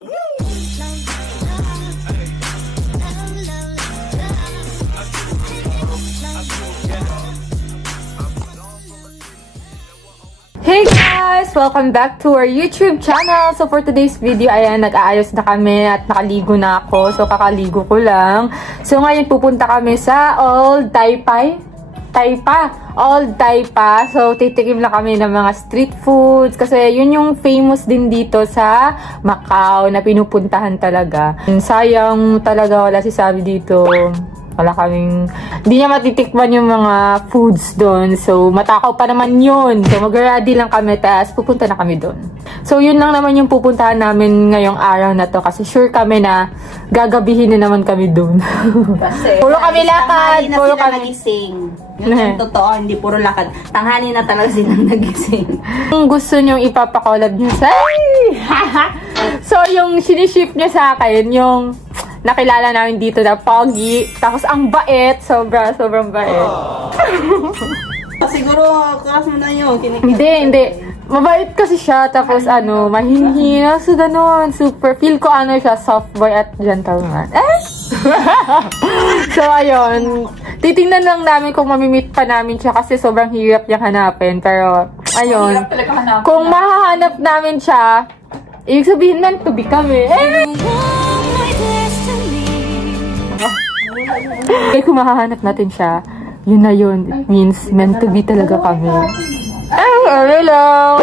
Hey guys! Welcome back to our YouTube channel. So for today's video, ayan, nag-aayos na kami at nakaligo na ako. So kakaligo ko lang. So ngayon pupunta kami sa Old Taipa. So titikim lang kami ng mga street foods. Kasi yun yung famous din dito sa Macau na pinupuntahan talaga. Sayang talaga wala si Sabi dito. Wala kaming, hindi niya matitikman yung mga foods doon. So, matakaw pa naman yun. So, mag-ready lang kami, tapos pupunta na kami doon. So, yun lang naman yung pupuntahan namin ngayong araw na to. Kasi sure kami na gagabihin na naman kami doon. Kasi, puro kami lakad. Puro kami nagising. Yun yung totoo, hindi puro lakad. Tanghali na talaga silang nagising. Kung gusto nyong ipapakolab nyo sa... So, yung siniship nyo sa akin, yung... nakilala namin dito na pogi. Tapos ang bait. Sobrang bait. Siguro, class mo na yun. Hindi. Mabait kasi siya. Tapos mahinhin. So, ganun. Super. Feel ko siya, soft boy at gentleman. So, ayun. Titingnan lang namin kung mamimit pa namin siya kasi sobrang hirap niyang hanapin. Pero, ayun. Kung mahahanap namin siya, ibig sabihin meant to be kami. Kaya kung mahahanap natin siya, yun na yun. It means meant to be talaga kami. Hello!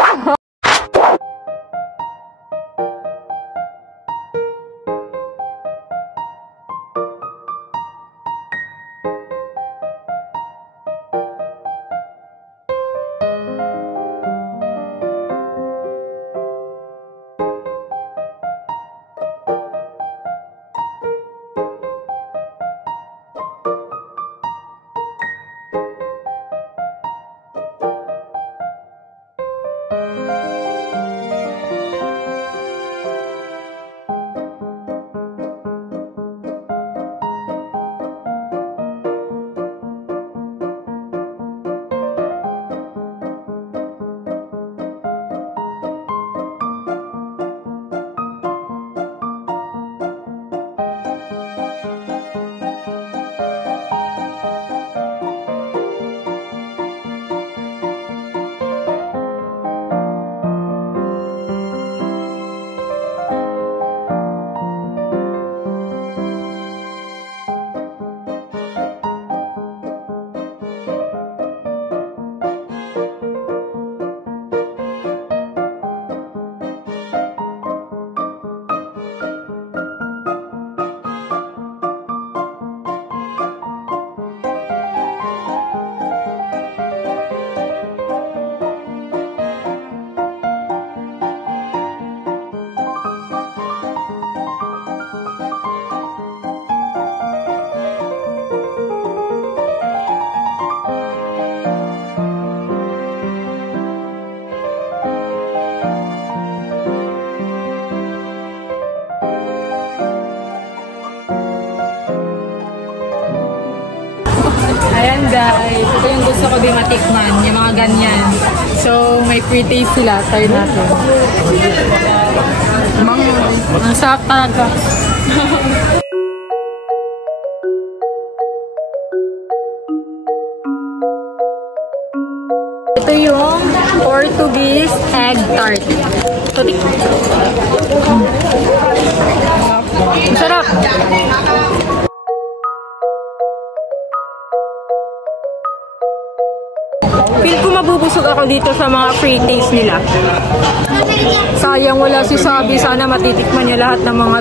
Ayan guys, ito yung gusto ko din matikman, yung mga ganyan. So, may free taste sila. Try natin. Ang sarap talaga. Ito yung Portuguese egg tart. Ito din. Sarap. Feel ko mabubusog ako dito sa mga free taste nila. Sayang wala si Sabi. Sana matitikman niya lahat ng mga...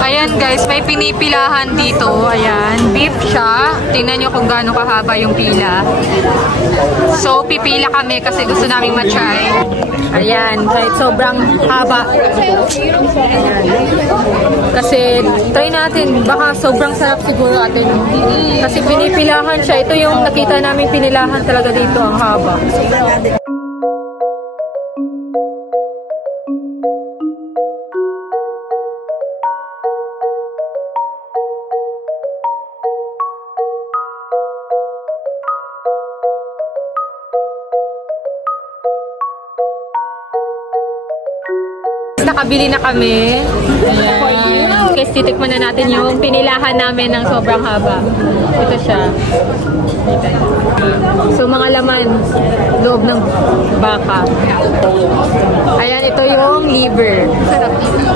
Ayan guys, may pinipilahan dito. Ayan, beef siya. Tingnan nyo kung gaano kahaba yung pila. So, pipila kami kasi gusto naming matry. Ayan, kahit sobrang haba. Ayan. Kasi, try natin. Baka sobrang sarap siguro atin. Kasi pinipilahan siya. Ito yung nakita namin pinilahan talaga dito, ang haba. Nakabili na kami. Ayan. Okay, titikman na natin yung pinilahan namin ng sobrang haba. Ito siya. So, mga laman. Loob ng baka. Ayan, ito yung liver. Sarap dito.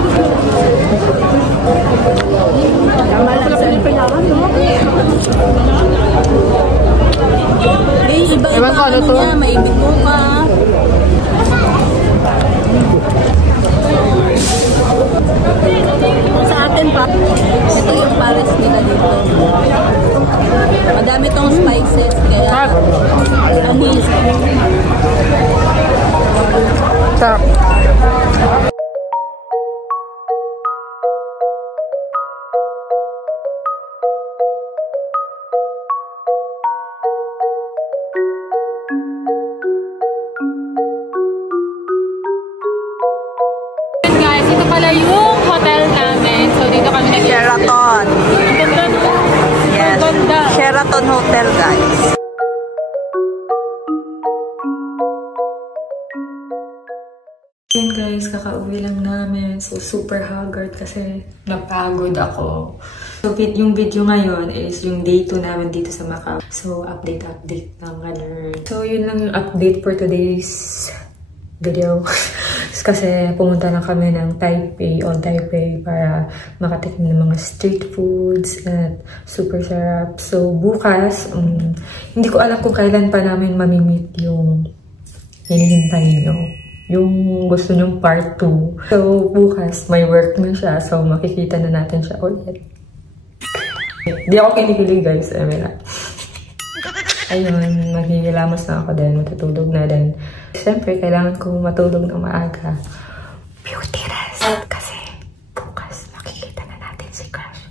Iba-iba ano niya, maibigo ka. Sa akin pa, ito yung pares nila dito. Madami tong spices, kaya anis. Sarap. Guys, ito pala yung hotel namin. So, dito kami Sheraton. Ganda, no? Yes. Ganda. Sheraton Hotel, guys. Yun guys, kakauwi lang namin. So, super haggard kasi napagod ako. So, yung video ngayon is yung day 2 namin dito sa Macau. So, update ng ganun. So, yun lang yung update for today's video. Kasi pumunta lang kami ng Taipei, Old Taipei para makatikman ng mga street foods at super sarap. So, bukas, hindi ko alam kung kailan pa namin mamimit yung hinihintay nyo. Yung gusto nyong part 2. So, bukas, may work na siya. So, makikita na natin siya ulit. Di ako kinikilig, guys. Ayun, maghihilamos na ako din. Matutulog na din. Siyempre, kailangan kong matulog ng maaga. Beauty rest. Kasi, bukas, makikita na natin si Crush.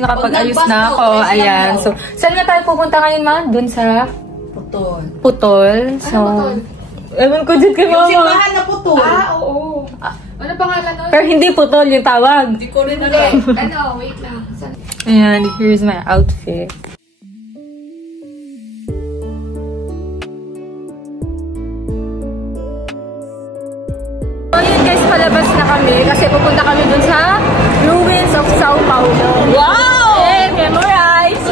Nakapag-ayos na ako. Ayan. So, saan nga tayo pupunta ngayon, ma? Doon sa Putol. Putol. So, ewan ko dyan kay mama. Yung simbahan na Putol. Oo. Ano pangalan nun? Pero hindi Putol yung tawag. Hindi ko rin alam. Ano, wait lang. Ayan, here's my outfit. So, yun guys, palabas na kami kasi pupunta kami dun sa ruins of Sao Paulo. Wow! Memorize!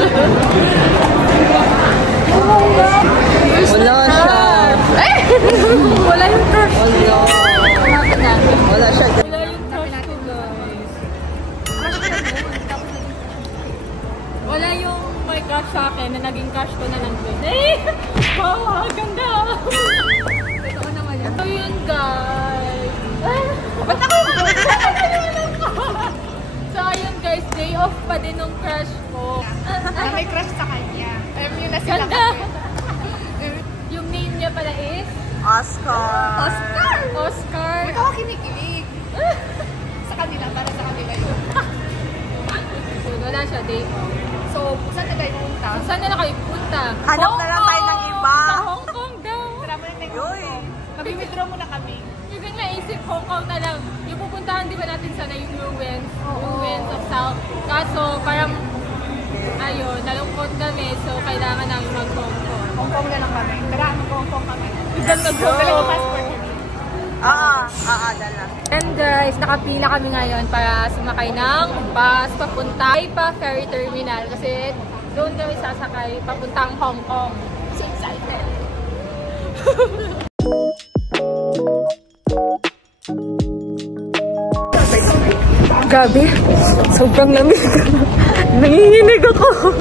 Wala siya. Wala yung crush. Wala siya. Wala yung crush ko, guys. Wala yung may crush sa akin na naging crush ko na nandun. Wow, ganda! Totoo naman yan. So yun, guys. Ba't ako? So ayun, guys. Day off pa din ng crush ko. May crush sa kanya. Yun na sila Ganda! kasi. Yung name niya pala is Oscar. Oscar! Oscar. Ikaw ang kinikilig. Sa kanila, para sa kanila yun. So wala siya, day off. So, saan na tayo pumunta? Saan na kayo punta? Hanap na lang tayo ng iba. Sa Hong Kong daw. Travel na Yoy! Mag-withdraw muna kami. Biglang naisip, Hong Kong na lang. Yung pupuntahan, di ba natin sana yung ruins of South. Kaso, parang, ayun, nalungkot kami. So, kailangan namin mag-Hong Kong. Hong Kong na lang kami. Tara, mag-Hong Kong kami. Biglang nag-Hong Kong. Dalawa passport kami. Dala. And guys, nakapila kami ngayon para sumakay ng bus papunta pa ferry terminal. Kasi doon kami sasakay papuntang Hong Kong. So excited! Grabe, sobrang lamig. Nanginginig ako.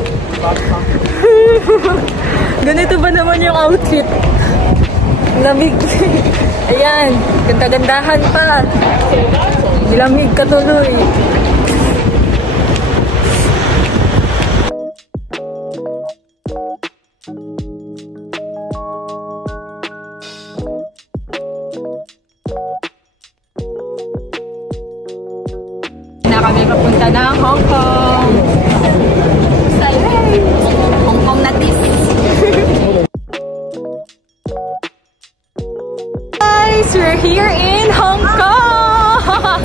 Ganito ba naman yung outfit? Lamig. Ayan, ganda-gandahan pa. Lamig ka tuloy. Na kami papunta ng Hong Kong. Hong Kong na this. Guys, we're here in Hong Kong!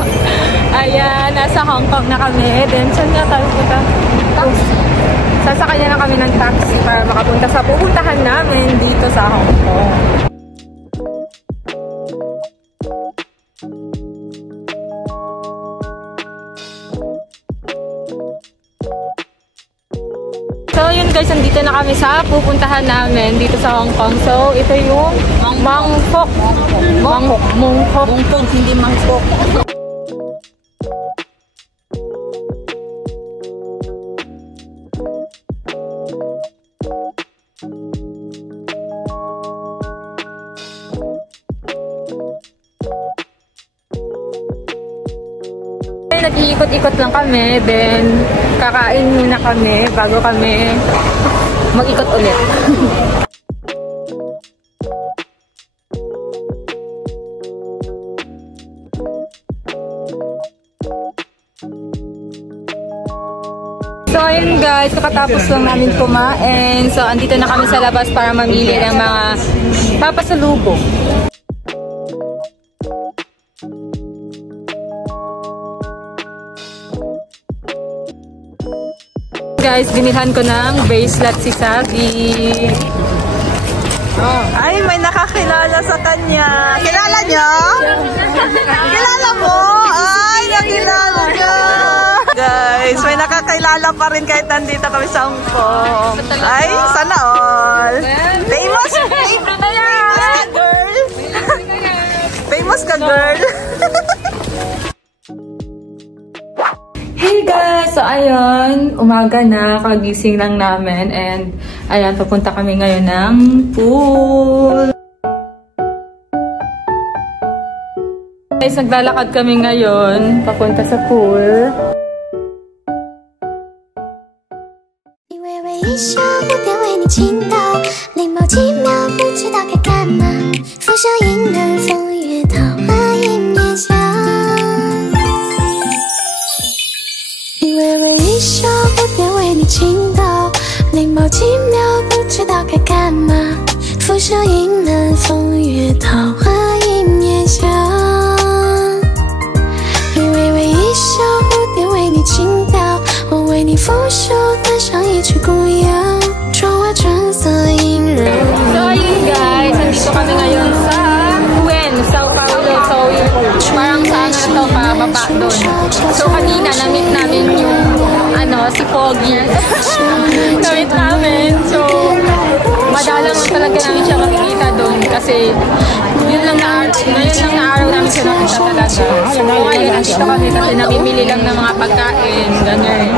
Ayan, nasa Hong Kong na kami. Then, saan nga tayo punta? Taxi. Sasakay na lang kami ng taxi para makapunta sa pupuntahan namin dito sa Hong Kong. So yun guys, nandito na kami sa pupuntahan namin dito sa Hong Kong. So ito yung Mongkok. Mongkok, hindi mangkok. Nag-iikot-ikot lang kami, then kakain muna kami bago kami mag-ikot ulit. So ayun guys, kakatapos lang namin kumain. So andito na kami sa labas para mamili ng mga papasalubong. Guys, binilhan ko ng bracelet si Sabi. Ay, may nakakilala sa kanya. Kilala niyo? Kilala mo? Ay, nakilala niyo. Guys, may nakakilala pa rin kahit nandito kami sa Hong Kong. Ay, sana all. Famous? Famous ka, girl. Famous ka, girl. Hey guys! So ayun, umaga na, kagising lang namin and ayan, papunta kami ngayon ng pool. Guys, naglalakad kami ngayon, papunta sa pool. So ayun guys, nandito kami ngayon sa Wen, Sao Paulo. So parang saan na ito, pababa doon. So kanina, na-meet namin yung si Foggy. Na-meet namin. So madalang talaga namin siya makikita doon kasi yun lang na araw namin siya nakita talaga. So ngayon, nandito kami kasi namimili lang ng mga pagkain. Ganyan.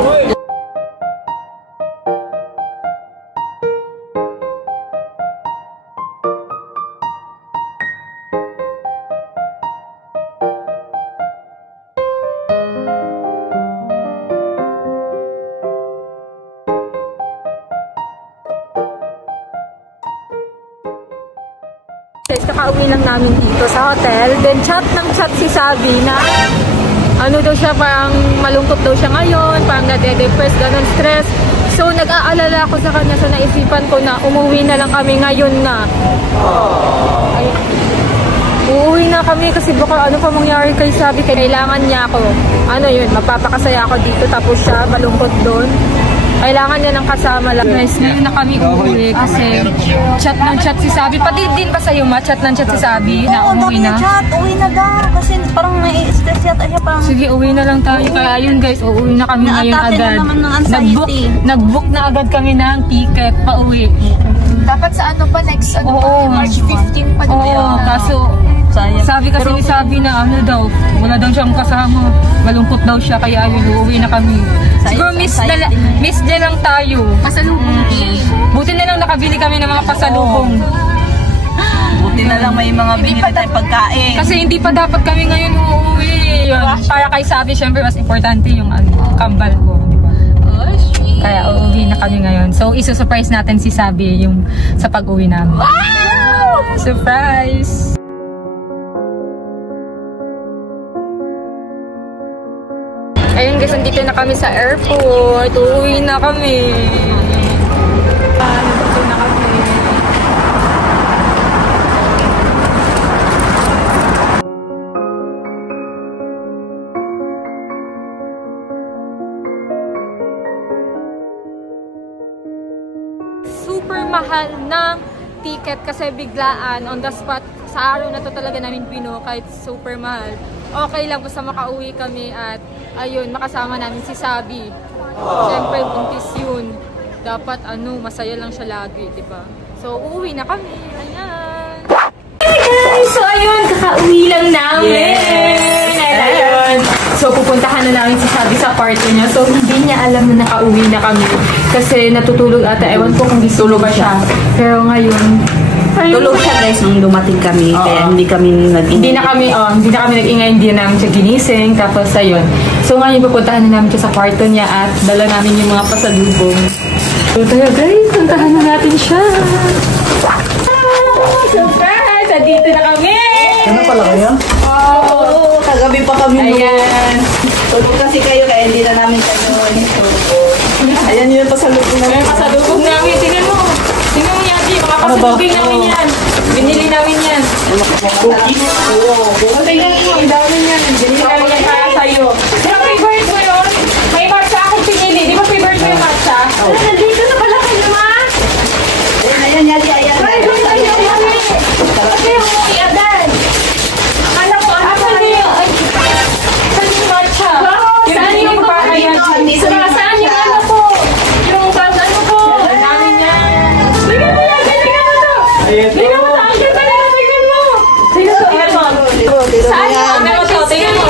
Kakauwi lang namin dito sa hotel. Then chat si Sabi na ano daw siya, parang malungkot daw siya ngayon, parang nade-depress, ganun, stress. So nag-aalala ako sa kanya, so naisipan ko na umuwi na lang kami ngayon na. na kami kasi baka ano pa mangyari kay Sabi. Kailangan niya ako. Ano yun, mapapakasaya ako dito tapos siya malungkot doon. Kailangan niya ng kasama lang. Guys, ngayon na kami uuwi kasi chat ng chat si Sabi. Pati din ba sa'yo ma? Chat ng chat si Sabi na umuwi na? Chat, uwi na daw. Kasi parang nai-stress yata siya. Parang... Sige, uwi na lang tayo. Kaya ayun guys, uuwi na kami ngayon agad. Na naman ng anxiety. Nag-book na agad kami ng ticket pa uwi. Dapat sa ano pa next March 15 pa Oo, kaso sabi kasi ni Sabi na ano daw, wala daw siyang kasama. Malungkot daw siya kaya ayun, uuwi na kami. Siguro miss niya lang tayo. Pasalubong. Buti na lang nakabili kami ng mga pasalubong. Buti na lang may mga binili tayong pagkain. Kasi hindi pa dapat kami ngayon uuwi. Yun. Para kay Sabi, syempre mas importante yung kambal ko. Kaya uuwi na kami ngayon. So, isusurprise natin si Sabi yung sa pag-uwi namin. Wow! Surprise! Ayun guys, nandito na kami sa airport. Uuwi na kami. Nandito na kami. Super mahal ng ticket kasi biglaan on the spot sa araw na to talaga namin pino kahit super mahal. Okay lang basta makauwi kami at ayun makasama namin si Sabi. Siyempre buntis yun. Dapat masaya lang siya lagi, di ba? So uuwi na kami. Ayan. Hey guys! So ayun, kakauwi lang namin. Ayun. So pupuntahan na namin si Sabi sa kwarto niya. So hindi niya alam na nakauwi na kami. Kasi natutulog ata. Ewan ko kung tulog ba siya. Pero ngayon, Tulog siya guys nung dumating kami. Kaya hindi kami Hindi na kami nag-ingay. Hindi na namin siya ginising. Tapos ayun. So ngayon pupuntahan na namin siya sa kwarto niya at dala namin yung mga pasalubong. So tayo guys, puntahan na natin siya. Surprise! Dito na kami! Ano pala kayo? Oo, kagabi pa kami. Ayan. Tulog kasi kayo kaya hindi na namin kayo. Ayan yun pasalubong namin. Ayan, pasalubong namin. Tingnan mo. Tingnan mo yan, G. Mga pasalubong namin yan. Binili namin yan. Cookies? Oo. Tingnan mo, ang dami yan. Binili namin yan para sa'yo. Di ba favorite mo yun? May matcha akong pinili. Di ba favorite mo yung matcha? Nandito na pala kayo, ma. Ayan, ayan. Ay, kasi yung i-adan. Akala ko, ano pa rin? Saan yung matcha? Saan yung papakayan? Saan yung ano po? Yung ano po? Ang dami niya. Tingnan mo yan, tingnan mo to. Tingnan mo to, ang ganda na, tingnan mo. Tingnan mo. Saan yung ano to? Tingnan mo.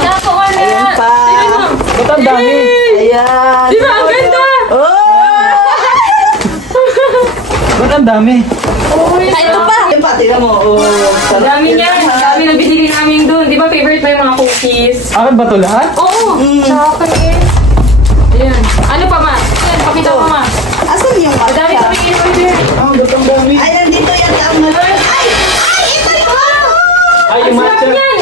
Ayan pa. Tingnan mo. Ba't ang dami? Ayan. Di ba, ang ganda? Ba't ang dami? Ay, ito pa. Ayan pa, tingnan mo. Ang dami niya. Ang dami na binili namin doon. Di ba favorite mo yung mga cookies? Akin ba ito lahat? Oo. Sa akin eh. Ayan. Ano pa, ma? Ayan, pakita mo, ma. Asan yung Ang dami matcha? kami in-order. Ang dami. Ayan, dito yan. Ay, ito yung Ay, yung matcha. Yan.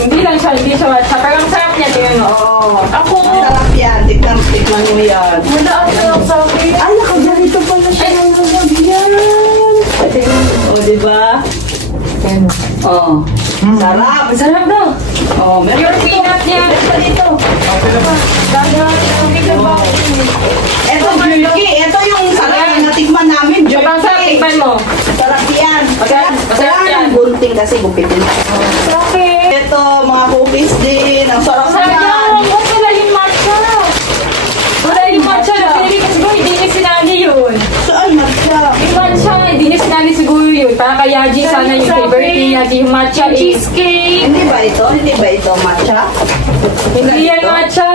Hindi lang siya. Hindi siya matcha. Pero ang sarap niya. Tingnan mo. Oo. Ako. Sarap yan. Tikman mo yan. Wala ako sa akin. Ay, nakaganito pala siya ng yan. O, diba? Ayan. Oo. Sarap. Sarap daw. Oo, meron Pure peanut yan. Meron pa dito. Ito, jerky. Ito yung sarap na natikman namin. Ang sarap, tikman mo. Sarap yan. Masarap yan. Gunting kasi gupitin. Okay. Ito, mga cookies din. Ang sarap Sarap naman. yan. Wala yung matcha. Wala yung matcha. Napili kasi ko, hindi niya sinali yun. Saan matcha? Yung matcha, hindi niya sinali siguro yun. Para kay Yaji, sana yung favorite ni Yaji, yung matcha cheesecake. Hindi ba ito? Hindi ba ito matcha? Hindi yan matcha.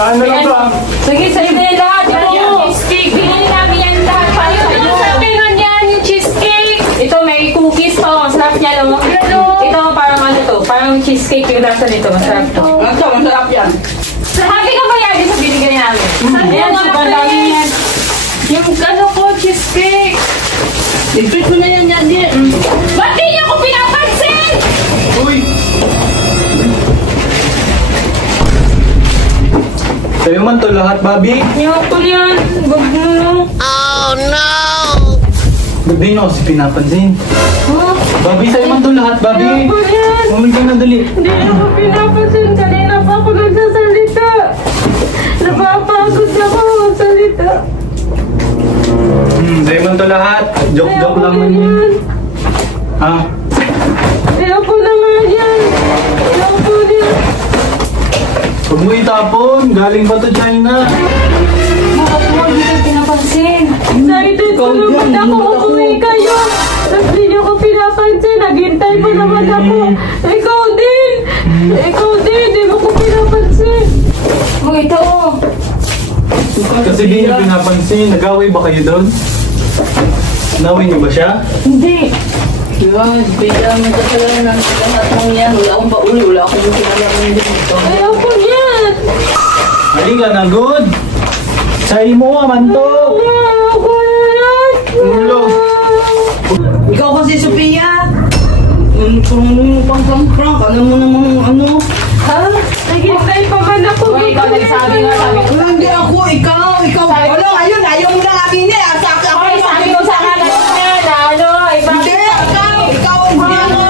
Ayan. Sige, sa'yo na yan lahat. Yung cheesecake. Binili namin yan lahat. Para sa'yo. Sabi nga yan, yung cheesecake. Ito, may cookies to. Masarap niya, no? Ito, parang ano to. Parang cheesecake yung lasa nito. Masarap to. Masarap yan. Happy ka ba Yaji sa binigay namin? Ayan, super dami yan. Yung ano ko, cheesecake. Ipit mo na yan yan din. Ba't di niyo ako pinapansin? Uy! Sa'yo man to lahat, Bobby. Yung ko yan. Wag mo no. Ba't di nyo kasi pinapansin? Huh? Bobby, sa'yo man to lahat, Bobby. Kaya po yan. Umuwi ka na, dali. Hindi ako pinapansin. Kanina pa ako nagsasalita. Napapagod ako magsalita. Sa'yo man to lahat. Joke-joke lang man yun. Ha? Kaya po na nga yan. Kaya po yan. Huwag mo itapon. Galing ba to China? Bakit mo hindi kayo pinapansin? Excited ko naman ako. Umuwi kayo. Tapos hindi niyo ko pinapansin. Naghintay pa naman ako. Ikaw din. Ikaw din. Hindi mo ko pinapansin. Mga ito. Kasi di niyo pinapansin. Nag-away ba kayo doon? Naway niyo ba siya? Hindi. Yan, bigla mo kasalanan ng lahat ng yan. Wala akong pauli, wala akong kinalaman dito. Kaya po yan. Halika na, good. Sa'yo mo, amanto. Ako yan. Ulo. Ikaw kasi, Sophia. Pang-prank. Alam mo namang ano. Ha? Naghintay pa man ako. Ikaw nagsabi nga. Wala, hindi ako. Ikaw. Wala, ayun. Ayaw mo lang amin eh. Sabi ko sa kanan niya na ano. Hindi, ikaw. Hindi ano.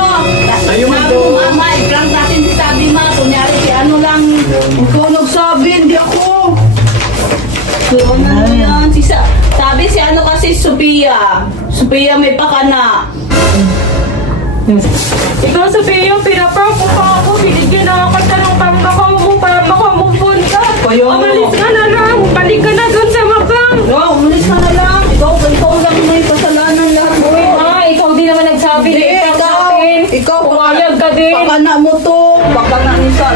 Sa'yo man to. Mama, i-prank natin si Sabi Ma. Kunyari si ano lang. Ikaw nagsabi, hindi ako. So, ano yan? Sabi si ano kasi, Sophia. Sophia may pakana. Ikaw sabihin yung pinaprank mo pa ako. Binigyan na ako ng pambakaw mo para makamupon ka. Kaya mo. Umalis ka na lang. Balik ka na dun sa Macau. No, umalis ka na lang. Ikaw lang may kasalanan lahat mo. Ikaw di naman nagsabi na iprank natin. Ikaw, pumayag ka din. pakana mo to. Pakana ni sa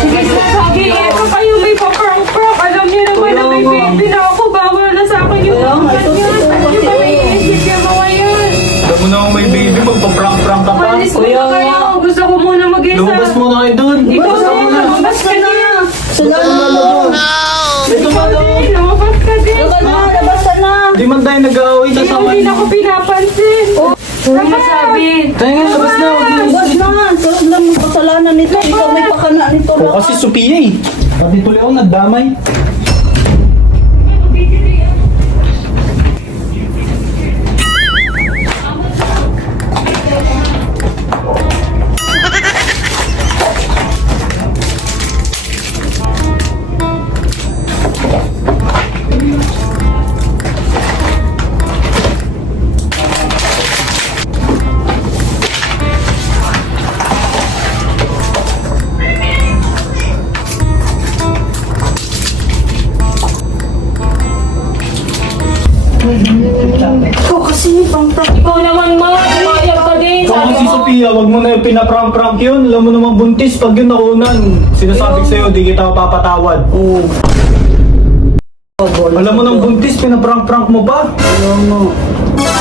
Sige, sabi, ito kayo may paprank-prank. Alam niyo naman na may baby na ako. Bawal na sa akin yung Kaya nga, ito, ganyan. ito, Ano kasi, ba may isip yung mga yan? Alam mo naman may baby, magpa-prank-prank ka pa. Umalis muna kayo. Gusto ko muna mag-isa. Lumabas muna kayo doon. Ikaw Lumabas din, na. lumabas ka na. Salamat. Ito ba doon? Lumabas ka din. Labas na. Di man tayo nag-aaway. Hindi mo din ako pinapansin. Ano masabi? Tayo nga, labas na. Labas na. Sarap lang ang kasalanan nito. Ikaw may pakana nito. O kasi Sophia eh. Pati tuloy ako nagdamay. Ikaw kasi pang-prank. Ikaw naman ma, pumayag ka din. Ikaw Sabi kasi mo, Sophia, wag mo na yung pinaprank-prank yun. Alam mo naman buntis, pag yun nakunan, sinasabi ko sa'yo, di kita papatawad. Oo. Alam mo nang buntis, pinaprank-prank mo pa. Kaya nga.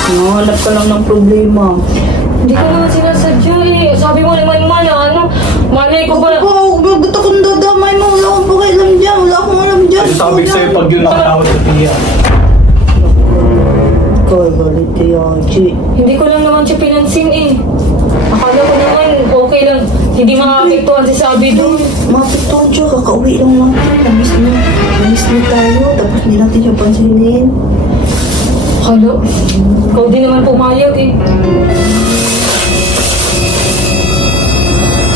Nahanap ka lang ng problema. hindi ko naman sinasadya eh. Sabi mo naman ma na ano, malay ko ba? Oo, ba't akong dadamay mo? Wala akong pakialam dyan. Wala akong alam dyan. Sabi ko sa'yo, pag yun nakatawad Sophia. Ikaw, galit kaya, Chi. Hindi ko lang naman siya pinansin eh. Akala ko naman okay lang. Hindi makakapektuhan si Sabi doon. Mapit to, Chi. Kakauwi lang natin. Namiss na tayo. Tapos hindi natin siya pansinin. Akala, ikaw din naman pumayag eh.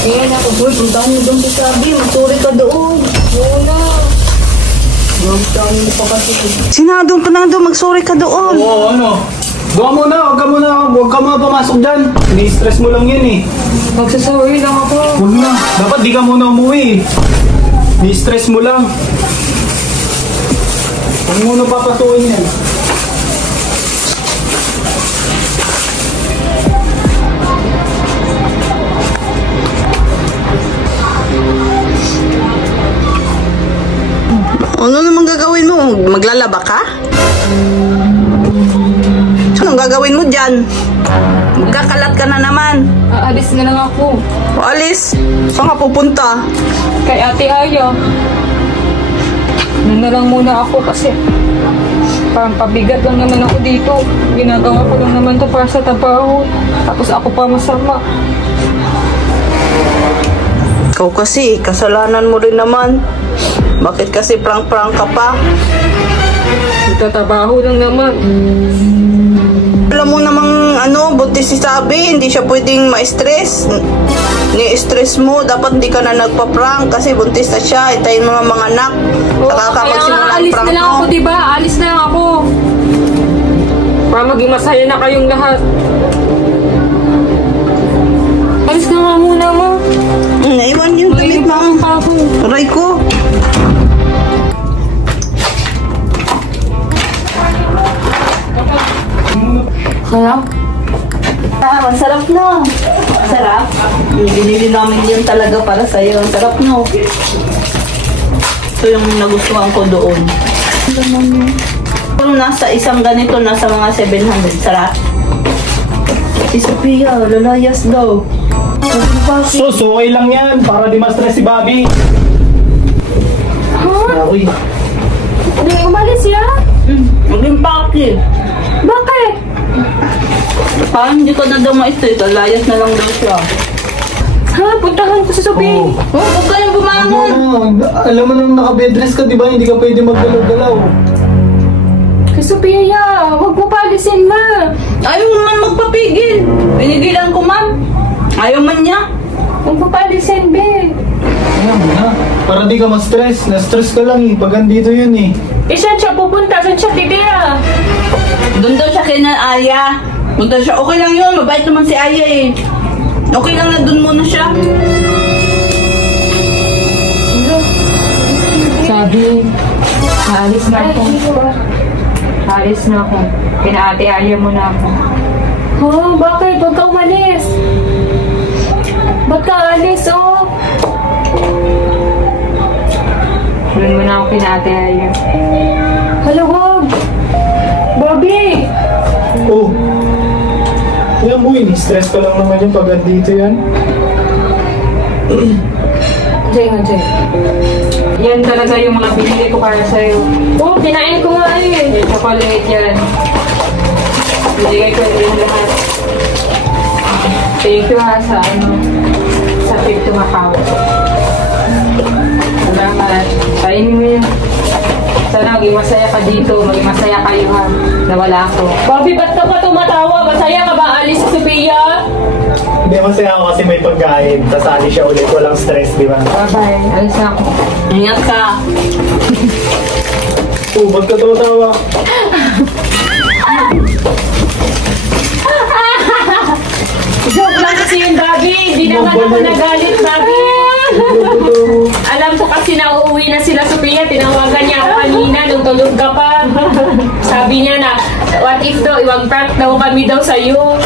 Ayan ako, boy. Puntahan mo doon si Sabi. Masuri ka doon. Oo na. Sinadon ka na doon. Magsorry ka doon. Oo, ano? Gawa mo na, huwag ka muna pumasok dyan. Ni-stress mo lang yun eh. Magsasorry lang ako. Huwag na, dapat di ka muna umuwi. Ni-stress mo lang. Huwag muna papatuin yan. Ano naman gagawin mo? Maglalaba ka? Anong gagawin mo dyan? Magkakalat ka na naman. Aalis na lang ako. Alis. Saan ka pupunta? Kay Ate Aya. Ano na lang muna ako kasi parang pabigat lang naman ako dito. Ginagawa ko lang naman to para sa trabaho. Tapos ako pa masama. Ikaw kasi, kasalanan mo rin naman. Bakit kasi prank-prank ka pa? Nagtatrabaho lang naman. Alam mo namang buntis si Sabi, hindi siya pwedeng ma-stress. Ni-stress mo, dapat di ka na nagpa-prank kasi buntis na siya. Itayin mo ng mga anak. Nakakapagsimula ang alis prank na lang mo. ako, diba? Alis na lang ako. Para maging masaya na kayong lahat. Alis na nga muna mo. Naiwan yung damit mo. Aray ko. Sarap? Masarap no. Sarap. Binili namin yan talaga para sa'yo. Sarap no. Ito yung nagustuhan ko doon. Kung nasa isang ganito, nasa mga 700. Sarap. Si Sophia, lalayas daw. Sus, okay lang yan. Para di ma-stress si Bobby. Okay. Hindi, umalis ya? Maging paki. Bakit? Parang hindi ko na daw ma-stress. Lalayas na lang daw siya. Ha? Puntahan ko sa Sophie. Oo. Huwag ka nang bumangon. Alam mo nang naka-bedrest ka, di ba? Hindi ka pwede maggalaw-galaw. Kay Sophia, huwag mo palisin na. Ayaw mo man magpapigil. Pinigilan ko man. Ayaw man niya. Huwag mo palisin, be. Ayan mo na. Para di ka ma-stress. Na-stress ka lang eh. Pag andito yun eh. Eh, saan siya pupunta? Saan siya titira? Doon daw siya kay na Aya. Doon daw siya. Okay lang yun. Mabait naman si Aya eh. Okay lang na doon muna siya. Sabi, aalis na ako. Aalis na ako. Pinaati-aya mo na ako. Oh, bakit? Huwag ka umalis. Ba't ka alis, oh? Doon mo na ako pinaati-aya. Hala, wag! Bobby! Oh. Kaya mo yun. Stress ka lang naman yung pag andito yan. Jay. Yan talaga yung mga binili ko para sa'yo. Oh, kinain ko nga eh. Yung chocolate yan. Bigay ko yung lahat. Thank you ha sa trip to Macau. Salamat. Kainin mo yun. Sana maging masaya ka dito. Maging masaya kayo ha. Nawala ako. Bobby, ba't ka pa tumatawa? Masaya ka ba alis si Sophia? Hindi, masaya ako kasi may pagkain. Tasali siya ulit. Walang stress, di ba? Bye-bye. Alis na ako. Ingat ka. Oh, ba't ka tumatawa? Joke lang kasi yung Bobby. Hindi naman ako nagalit, Bobby. Alam ko kasi na uuwi na sila, Sophia. Tinawagan niya ako kanina nung tulog ka pa. Sabi niya na, what if daw, iwag prank daw kami daw sa'yo.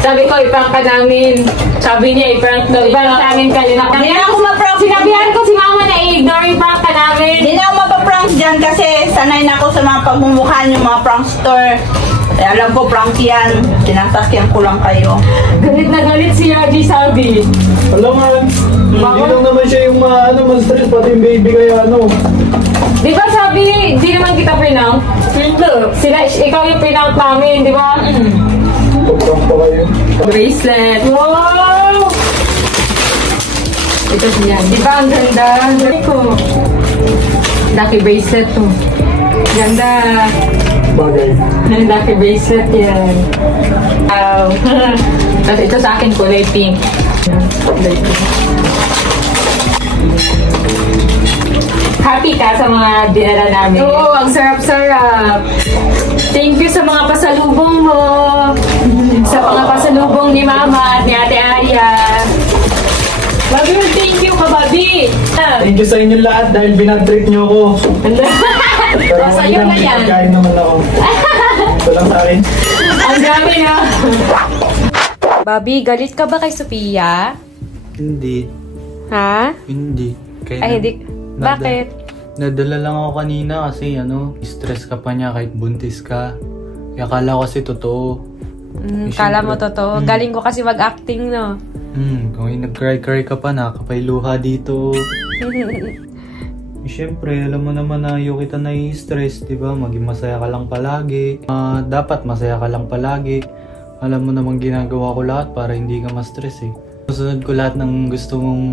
Sabi ko, iprank ka namin. Sabi niya, iprank daw. Iprank namin kanina. Hindi na ako ma-prank. Sinabihan ko si mama na i-ignore yung prank ka namin. Hindi na ako mapaprank dyan kasi sanay na ako sa mga pagmumukhaan yung mga prankster. Eh, alam ko prank yan. Sinasakyan ko lang kayo. Galit na galit si Raji, sabi. Alam nga, hindi lang naman siya yung ma-stress. Pati yung baby kaya Di ba sabi, di naman kita pinang? Sila, ikaw yung pinang namin, di ba? Pagkang pa kayo. Bracelet. Wow! Ito siya. Di ba ang ganda? Ganda ko. Lucky bracelet to. Ganda. Bagay. Lucky bracelet yan. Wow. Tapos ito sa akin kulay pink. Kulay pink. Happy ka sa mga dinala namin? Oo, ang sarap-sarap. Thank you sa mga pasalubong mo. Sa mga pasalubong ni Mama at ni Ate Aya. Bobby, thank you ka, Bobby. Thank you sa inyo lahat dahil binag-treat niyo ako. Pero Sa'yo na yan. Pagkain naman ako. Ito lang sa akin. Ang dami na. Bobby, galit ka ba kay Sophia? Hindi. Ha? Hindi. Kaya Ay, hindi. Bakit? Nadala lang ako kanina kasi stress ka pa niya kahit buntis ka. Kaya akala ko kasi totoo. Kala mo totoo. Galing ko kasi mag-acting, no? Kung nag-cry-cry ka pa, nakakapailuha dito. Siyempre, alam mo naman na ayaw kita nai-stress, di ba? Maging masaya ka lang palagi. Dapat masaya ka lang palagi. Alam mo naman ginagawa ko lahat para hindi ka ma-stress eh. Susunod ko lahat ng gusto mong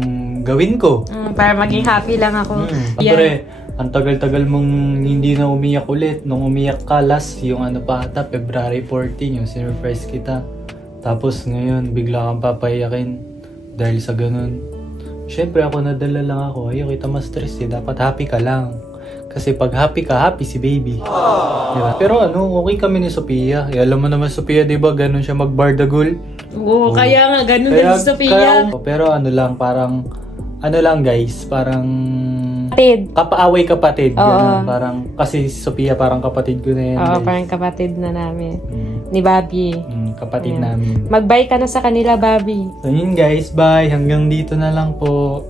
gawin ko. Para maging happy lang ako. Siyempre, Ang tagal-tagal mong hindi na umiyak ulit. Nung umiyak ka last, yung ano pa ata, February 14, yung sinurprise kita. Tapos ngayon, bigla kang papayakin dahil sa ganun. Syempre ako nadala lang ako. Ayaw kita ma-stress eh. Dapat happy ka lang. Kasi pag happy ka, happy si baby. Diba? Pero ano, okay kami ni Sophia. Alam mo naman Sophia, diba? Ganun siya mag-bardagol. Oo, kaya nga, ganun na si Sophia. Pero ano lang, parang, ano lang guys, parang Kapatid. kapaaway kapatid. Oo. Ganun. Parang, kasi si Sophia parang kapatid ko na yan. Oo, guys. parang kapatid na namin. Ni Bobby. Kapatid Ayan. namin. Mag-bye ka na sa kanila, Bobby. So yun guys, bye. Hanggang dito na lang po.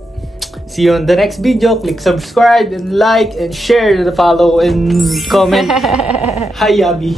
See you on the next video. Click subscribe and like and share, follow and comment. Hi, Abby.